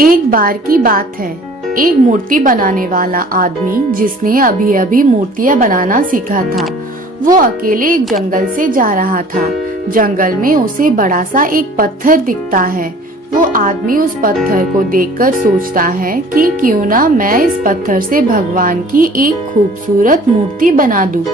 एक बार की बात है, एक मूर्ति बनाने वाला आदमी जिसने अभी अभी मूर्तियां बनाना सीखा था, वो अकेले एक जंगल से जा रहा था। जंगल में उसे बड़ा सा एक पत्थर दिखता है। वो आदमी उस पत्थर को देखकर सोचता है कि क्यों ना मैं इस पत्थर से भगवान की एक खूबसूरत मूर्ति बना दूं।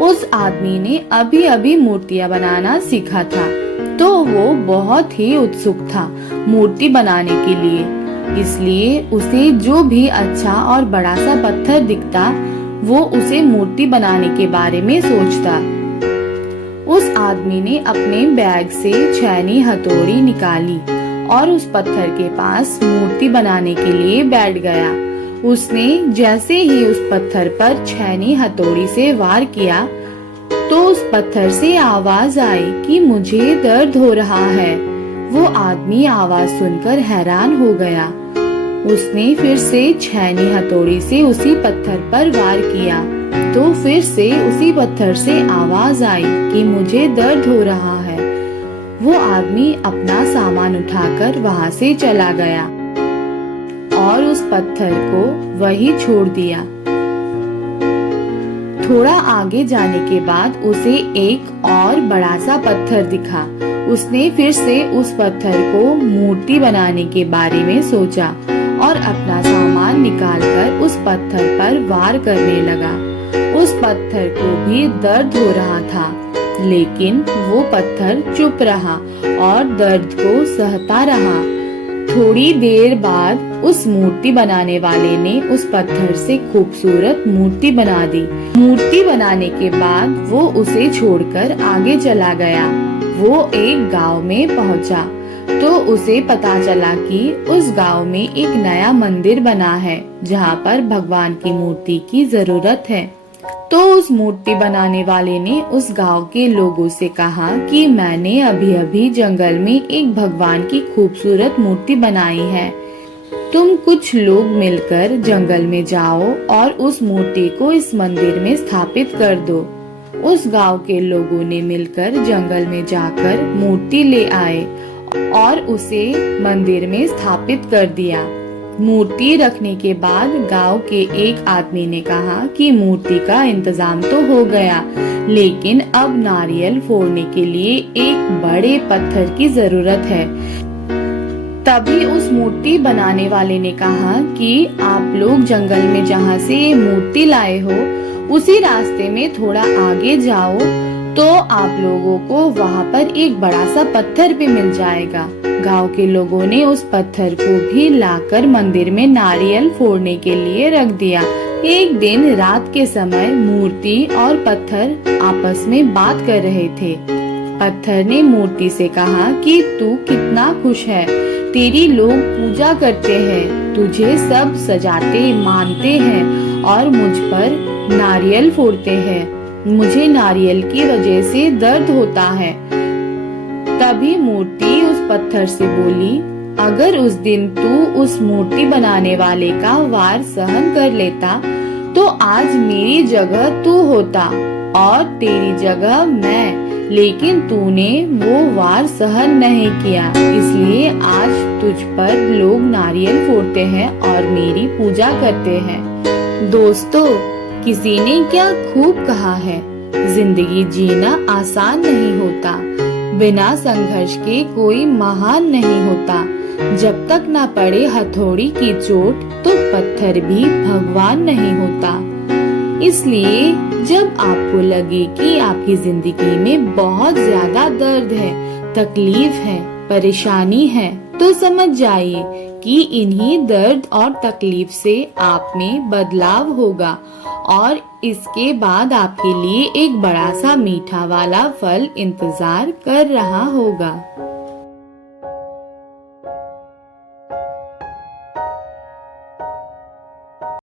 उस आदमी ने अभी अभी मूर्तियां बनाना सीखा था, तो वो बहुत ही उत्सुक था मूर्ति बनाने के लिए। इसलिए उसे जो भी अच्छा और बड़ा सा पत्थर दिखता, वो उसे मूर्ति बनाने के बारे में सोचता। उस आदमी ने अपने बैग से छैनी हथौड़ी निकाली और उस पत्थर के पास मूर्ति बनाने के लिए बैठ गया। उसने जैसे ही उस पत्थर पर छैनी हथौड़ी से वार किया, तो उस पत्थर से आवाज आई कि मुझे दर्द हो रहा है। वो आदमी आवाज सुनकर हैरान हो गया। उसने फिर से छैनी हथौड़ी से उसी पत्थर पर वार किया, तो फिर से उसी पत्थर से आवाज आई कि मुझे दर्द हो रहा है। वो आदमी अपना सामान उठाकर वहाँ से चला गया और उस पत्थर को वहीं छोड़ दिया। थोड़ा आगे जाने के बाद उसे एक और बड़ा सा पत्थर दिखा। उसने फिर से उस पत्थर को मूर्ति बनाने के बारे में सोचा और अपना सामान निकालकर उस पत्थर पर वार करने लगा। उस पत्थर को भी दर्द हो रहा था, लेकिन वो पत्थर चुप रहा और दर्द को सहता रहा। थोड़ी देर बाद उस मूर्ति बनाने वाले ने उस पत्थर से खूबसूरत मूर्ति बना दी। मूर्ति बनाने के बाद वो उसे छोड़कर आगे चला गया। वो एक गांव में पहुंचा, तो उसे पता चला कि उस गांव में एक नया मंदिर बना है जहां पर भगवान की मूर्ति की जरूरत है। तो उस मूर्ति बनाने वाले ने उस गांव के लोगों से कहा कि मैंने अभी अभी जंगल में एक भगवान की खूबसूरत मूर्ति बनाई है। तुम कुछ लोग मिलकर जंगल में जाओ और उस मूर्ति को इस मंदिर में स्थापित कर दो। उस गांव के लोगों ने मिलकर जंगल में जाकर मूर्ति ले आए और उसे मंदिर में स्थापित कर दिया। मूर्ति रखने के बाद गांव के एक आदमी ने कहा कि मूर्ति का इंतजाम तो हो गया, लेकिन अब नारियल फोड़ने के लिए एक बड़े पत्थर की जरूरत है। तभी उस मूर्ति बनाने वाले ने कहा कि आप लोग जंगल में जहाँ से ये मूर्ति लाए हो, उसी रास्ते में थोड़ा आगे जाओ तो आप लोगों को वहाँ पर एक बड़ा सा पत्थर भी मिल जाएगा। गांव के लोगों ने उस पत्थर को भी लाकर मंदिर में नारियल फोड़ने के लिए रख दिया। एक दिन रात के समय मूर्ति और पत्थर आपस में बात कर रहे थे। पत्थर ने मूर्ति से कहा कि तू कितना खुश है, तेरी लोग पूजा करते हैं, तुझे सब सजाते मानते हैं और मुझ पर नारियल फोड़ते हैं। मुझे नारियल की वजह से दर्द होता है। तभी मूर्ति उस पत्थर से बोली, अगर उस दिन तू उस मूर्ति बनाने वाले का वार सहन कर लेता, तो आज मेरी जगह तू होता और तेरी जगह मैं, लेकिन तूने वो वार सहन नहीं किया, इसलिए आज तुझ पर लोग नारियल फोड़ते हैं और मेरी पूजा करते हैं। दोस्तों, किसी ने क्या खूब कहा है, जिंदगी जीना आसान नहीं होता, बिना संघर्ष के कोई महान नहीं होता। जब तक न पड़े हथौड़ी की चोट, तो पत्थर भी भगवान नहीं होता। इसलिए जब आपको लगे कि आपकी जिंदगी में बहुत ज्यादा दर्द है, तकलीफ है, परेशानी है, तो समझ जाइए कि इन्हीं दर्द और तकलीफ से आप में बदलाव होगा और इसके बाद आपके लिए एक बड़ा सा मीठा वाला फल इंतजार कर रहा होगा।